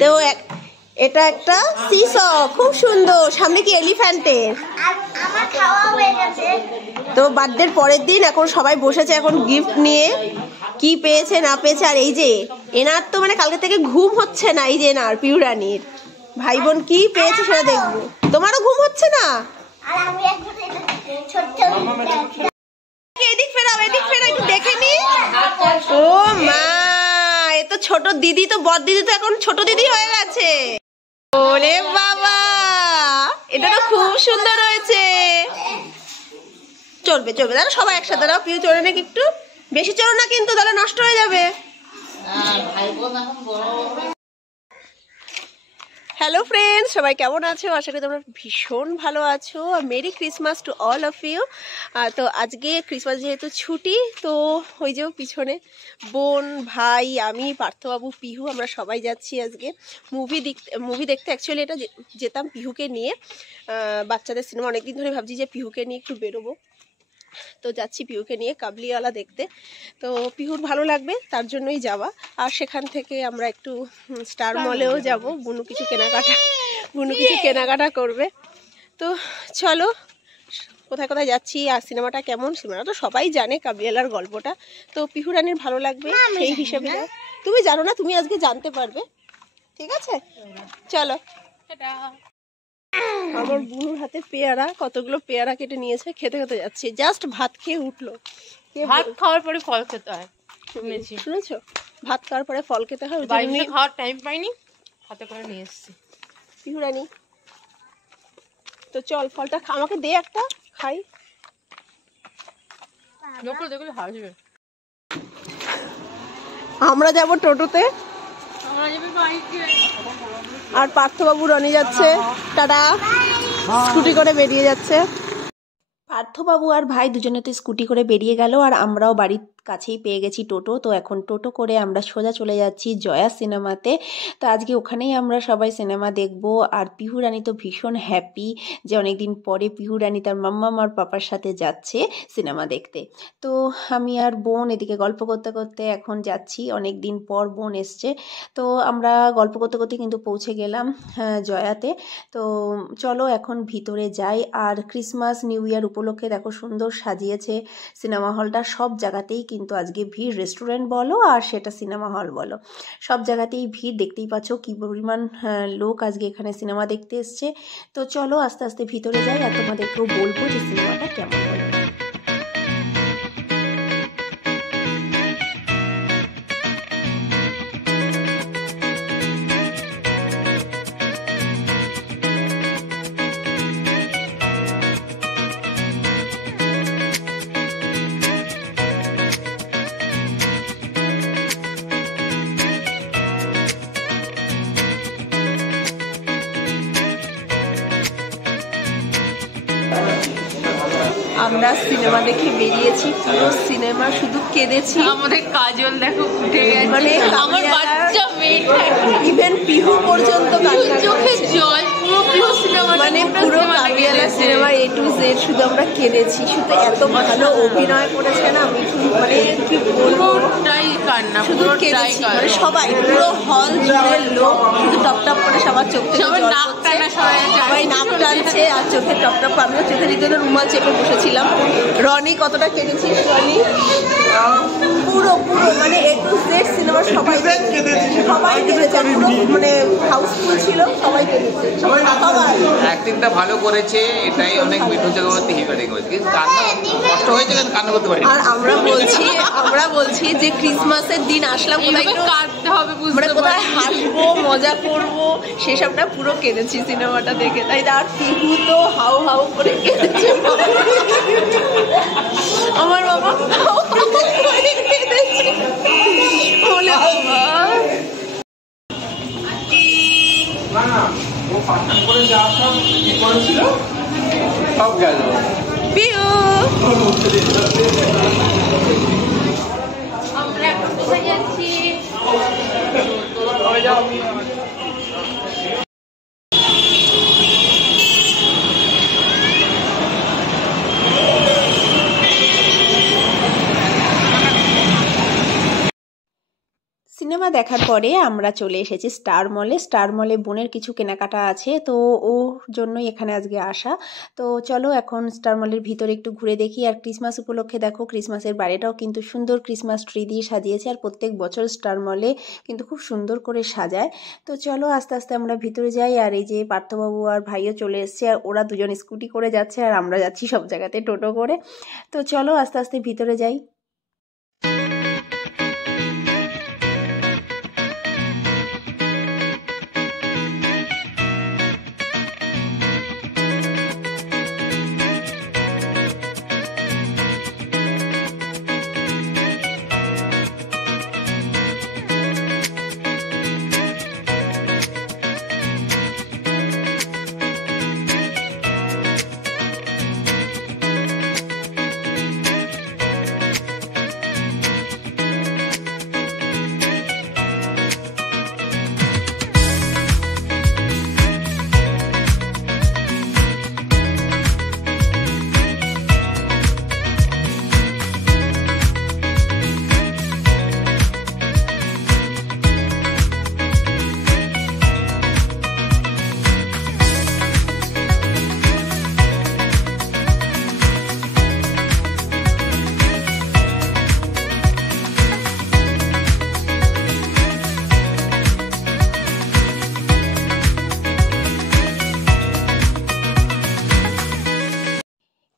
তো এটা একটা সিস, খুব সুন্দর। সামনে কি এলিফ্যান্টের। তো বার্থডের পরের দিন এখন সবাই বসেছে এখন গিফট নিয়ে, কি পেয়েছে না পেয়েছে। আর এই যে এনার তো মানে কালকে থেকে ঘুম হচ্ছে না, এই যে এনার পিউ রানীর ভাই বোন কি পেয়েছে সেটা দেখবো। তোমারও ঘুম হচ্ছে না? এদিক ফেরাও, এদিক ফেরাও, একটু দেখে নি। ও মা, এ তো ছোট দিদি, তো বড় দিদি তো এখন ছোট দিদি হয়ে গেছে। ওরে বাবা, এটা তো খুব সুন্দর হয়েছে। চলবে চলবে, দাঁড়া সবাই একসাথে দাঁড়াও। পিউ চড়ে নাকি একটু বেশি চড়ো না কিন্তু, তাহলে নষ্ট হয়ে যাবে। হ্যালো ফ্রেন্ডস, সবাই কেমন আছো? আশা করি তোমরা ভীষণ ভালো আছো। Merry Christmas to all of you. তো আজকে ক্রিসমাস যেহেতু ছুটি, তো ওই যে পিছনে বোন, ভাই, আমি, পার্থবাবু, পিহু, আমরা সবাই যাচ্ছি আজকে মুভি দেখতে। অ্যাকচুয়ালি এটা যেতাম পিহুকে নিয়ে, বাচ্চাদের সিনেমা। অনেকদিন ধরে ভাবছি যে পিহুকে নিয়ে একটু বেরোবো, তো যাচ্ছি পিহুকে নিয়ে কাবলিওয়ালা দেখতে। তো পিহুর ভালো লাগবে তার জন্যই যাওয়া। আর সেখান থেকে আমরা একটু স্টার মলেও যাব, বুনু কিছু কেনাকাটা করবে। তো চলো কোথায় কোথায় যাচ্ছি আর সিনেমাটা কেমন, সিনেমাটা তো সবাই জানে, কাবলিওয়ালার গল্পটা। তো পিহু রানীর ভালো লাগবে সেই হিসেবে। তুমি জানো না, তুমি আজকে জানতে পারবে, ঠিক আছে? চলো। আমার বুনুর হাতে পেয়ারা, কতগুলো পেয়ারা কেটে নিয়েছে, খেতে খেতে যাচ্ছে। জাস্ট ভাত খেয়ে উঠলো। ভাত খাওয়ার পরে ফল খেতে হয়, শুনেছো? ভাত খাওয়ার পরে ফল খেতে হয়। খাওয়ার টাইম পাইনি, হাতে করে নিয়ে এসেছি। পিহু রানী, তো চল ফলটা আমাকে দে, একটা খাই। আমরা যাব টোটোতে, আর পার্থবাবু রনি যাচ্ছে, টাটা, স্কুটি করে বেরিয়ে যাচ্ছে। পার্থবাবু আর ভাই দুজনেতে স্কুটি করে বেরিয়ে গেল, আর আমরাও বাড়ির কাছেই পেয়ে গেছি টোটো। তো এখন টোটো করে আমরা সোজা চলে যাচ্ছি জয়া সিনেমাতে। তো আজকে ওখানেই আমরা সবাই সিনেমা দেখব। আর পিহু রানী তো ভীষণ হ্যাপি যে অনেকদিন পরে পিহু রানী তার মাম্মা আর পাপার সাথে যাচ্ছে সিনেমা দেখতে। তো আমি আর বোন এদিকে গল্প করতে করতে এখন যাচ্ছি, অনেক দিন পর বোন এসছে। তো আমরা গল্প করতে করতে কিন্তু পৌঁছে গেলাম জয়াতে। তো চলো এখন ভিতরে যাই। আর ক্রিসমাস নিউ ইয়ার উপলক্ষে দেখো সুন্দর সাজিয়েছে সিনেমা হলটা। সব জায়গাতেই কিন্তু আজকে ভিড়, রেস্টুরেন্ট বলো আর সেটা সিনেমা হল বলো, সব জায়গাতেই ভিড়। দেখতেই পাচ্ছ কি পরিমাণ লোক আজকে এখানে সিনেমা দেখতে এসছে। তো চলো আস্তে আস্তে ভিতরে যাই আর তোমাদেরকেও বলবো যে সিনেমাটা কেমন হলো। আমরা সিনেমা দেখে বেরিয়েছি, পুরো সিনেমা শুধু কেঁদেছি। আমাদের কাজল দেখো উঠে গেছে, মানে আমার বাচ্চা মেয়েটা, ইভেন পিহু পর্যন্ত চোখে জল, পুরো পিহু সিনেমা, মানে পুরো কাবলিওয়ালা সিনেমা A to Z শুধু আমরা কেঁদেছি। শুধু এত ভালো অভিনয় করেছে না, মানে কি বলবো, কান্না, শুধু কেঁদেছি। মানে সবাই পুরো হল জুড়ে লোক শুধু টপ টপ করে সবার চোখ থেকে জল পড়ছে, সবাই নাক টানছে আর চোখে টপ টপ। আমিও চোখের ভিতরে রুমাল চেপে বসেছিলাম। রনি কতটা কেঁদেছিস রনি? পুরো পুরো মানে A to Z সিনেমা সবাই কেঁদেছে, পুরো মানে হাউসফুল ছিল, সবাই কেঁদেছে। সবাই অ্যাক্টিংটা ভালো করেছে, এটাই অনেক মিঠু চক্রবর্তী হিরোইন করেছে, কিন্তু কান্না কষ্ট হয়েছে, কিন্তু কান্না করতে পারি। আর আমরা বলছি যে ক্রিসমাসের দিন আসলাম, কোথায় কাঁদতে হবে, মানে কোথায় হাসবো মজা করবো, সেসবটা পুরো কেঁদেছি সিনেমাটা দেখে। তাই আর পিহু তো হাউ হাউ করে কেঁদেছে, আমার বাবা হাউ হাউ করে কেঁদেছে বলে বাবা। সব গেল পিহু, আমরা এখন কোথায় যাচ্ছি? সিনেমা সিনেমা দেখার পরে আমরা চলে এসেছি স্টার মলে। স্টার মলে বোনের কিছু কেনাকাটা আছে, তো ওর জন্যই এখানে আজকে আসা। তো চলো এখন স্টার মলের ভিতরে একটু ঘুরে দেখি। আর ক্রিসমাস উপলক্ষে দেখো ক্রিসমাসের বাইরেটাও কিন্তু সুন্দর ক্রিসমাস ট্রি দিয়ে সাজিয়েছে। আর প্রত্যেক বছর স্টার মলে কিন্তু খুব সুন্দর করে সাজায়। তো চলো আস্তে আস্তে আমরা ভিতরে যাই। আর এই যে পার্থবাবু আর ভাইও চলে এসছে, আর ওরা দুজন স্কুটি করে যাচ্ছে আর আমরা যাচ্ছি সব জায়গাতে টোটো করে। তো চলো আস্তে আস্তে ভিতরে যাই।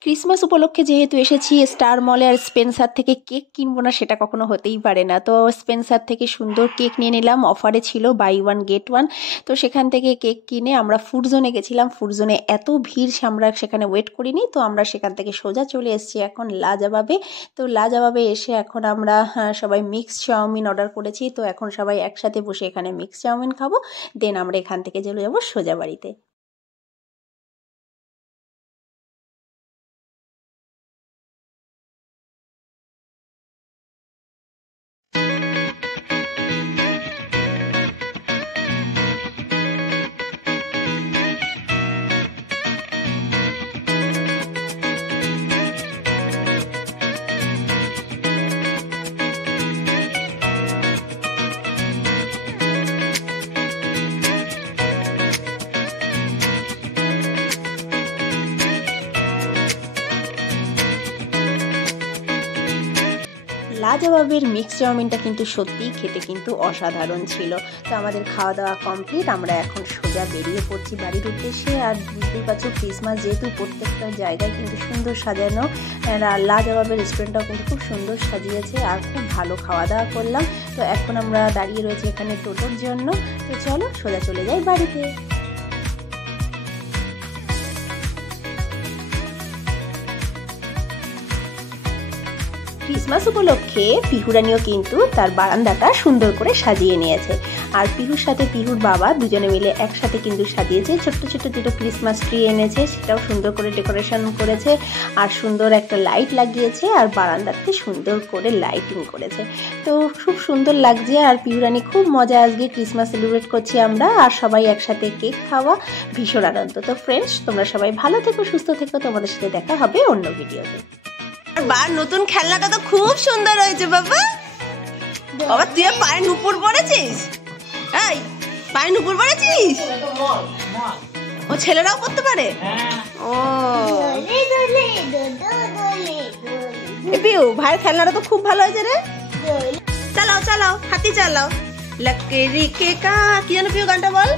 ক্রিসমাস উপলক্ষে যেহেতু এসেছি স্টার মলে, আর স্পেন্সার থেকে কেক কিনবো না সেটা কখনো হতেই পারে না। তো স্পেন্সার থেকে সুন্দর কেক নিয়ে নিলাম, অফারে ছিল বাই ওয়ান গেট ওয়ান। তো সেখান থেকে কেক কিনে আমরা ফুড জোনে গেছিলাম। ফুড জোনে এত ভিড় আমরা সেখানে ওয়েট করিনি, তো আমরা সেখান থেকে সোজা চলে এসেছি এখন লাজবাবে। তো লাজবাবে এসে এখন আমরা সবাই মিক্স চাউমিন অর্ডার করেছি। তো এখন সবাই একসাথে বসে এখানে মিক্স চাউমিন খাবো, দেন আমরা এখান থেকে চলে যাবো সোজা বাড়িতে। লাজবাবের মিক্স চাউমিনটা কিন্তু সত্যিই খেতে কিন্তু অসাধারণ ছিল। তো আমাদের খাওয়া দাওয়া কমপ্লিট, আমরা এখন সোজা বেরিয়ে পড়ছি বাড়ির উদ্দেশ্যে। আর বুঝতেই পারছো ক্রিসমাস যেহেতু প্রত্যেকটা জায়গায় কিন্তু সুন্দর সাজানো, লাজবাবের রেস্টুরেন্টটাও কিন্তু খুব সুন্দর সাজিয়েছে আর খুব ভালো খাওয়া দাওয়া করলাম। তো এখন আমরা দাঁড়িয়ে রয়েছি এখানে টোটোর জন্য। তো চলো সোজা চলে যাই বাড়িতে। ক্রিসমাস উপলক্ষে পিহুরানিও কিন্তু তার বারান্দাটা সুন্দর করে সাজিয়ে নিয়েছে। আর পিহুর সাথে পিহুর বাবা দুজনে মিলে একসাথে কিন্তু সাজিয়েছে। ছোট্ট ছোট্ট দুটো ক্রিসমাস ট্রি এনেছে, সেটাও সুন্দর করে ডেকোরেশন করেছে। আর সুন্দর একটা লাইট লাগিয়েছে, আর বারান্দাতে সুন্দর করে লাইটিং করেছে। তো খুব সুন্দর লাগছে। আর পিহুরানি খুব মজা, আজকে ক্রিসমাস সেলিব্রেট করছি আমরা, আর সবাই একসাথে কেক খাওয়া, ভীষণ আনন্দ। তো ফ্রেন্ডস, তোমরা সবাই ভালো থেকো, সুস্থ থেকো। তোমাদের সাথে দেখা হবে অন্য ভিডিওতে। বার নতুন খেলনাটা তো খুব সুন্দর হয়েছে বাবা। বাবা তুই পায়ে নুপুর পড়েছিস? এই পায়ে নুপুর পড়েছিস? ও ছেলেরাও করতে পারে? ও পিউ, ভাইয়ের খেলনাটা তো খুব ভালো হয়েছে রে। চালাও চালাও, হাতি চালাও। লকড়ি কে কা, কি জানো পিউ গানটা বল?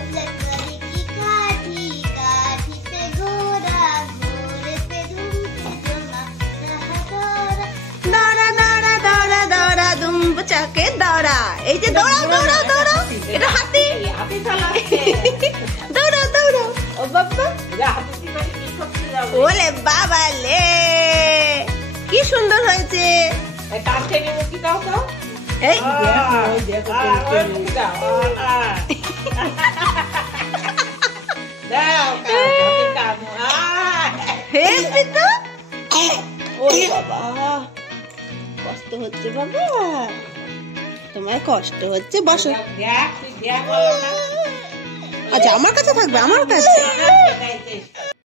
চাকে দৌড়া, এই যে দৌড়াও দৌড়াও দৌড়াও, এটা হাতি। দৌড়াও দৌড়াও। ও বাবা, ওলে বাবা লে, কি সুন্দর হয়েছে। এই বাবা, কষ্ট হচ্ছে বাবা, তোমার কষ্ট হচ্ছে, বসো। আচ্ছা আমার কাছে থাকবে, আমার কাছে।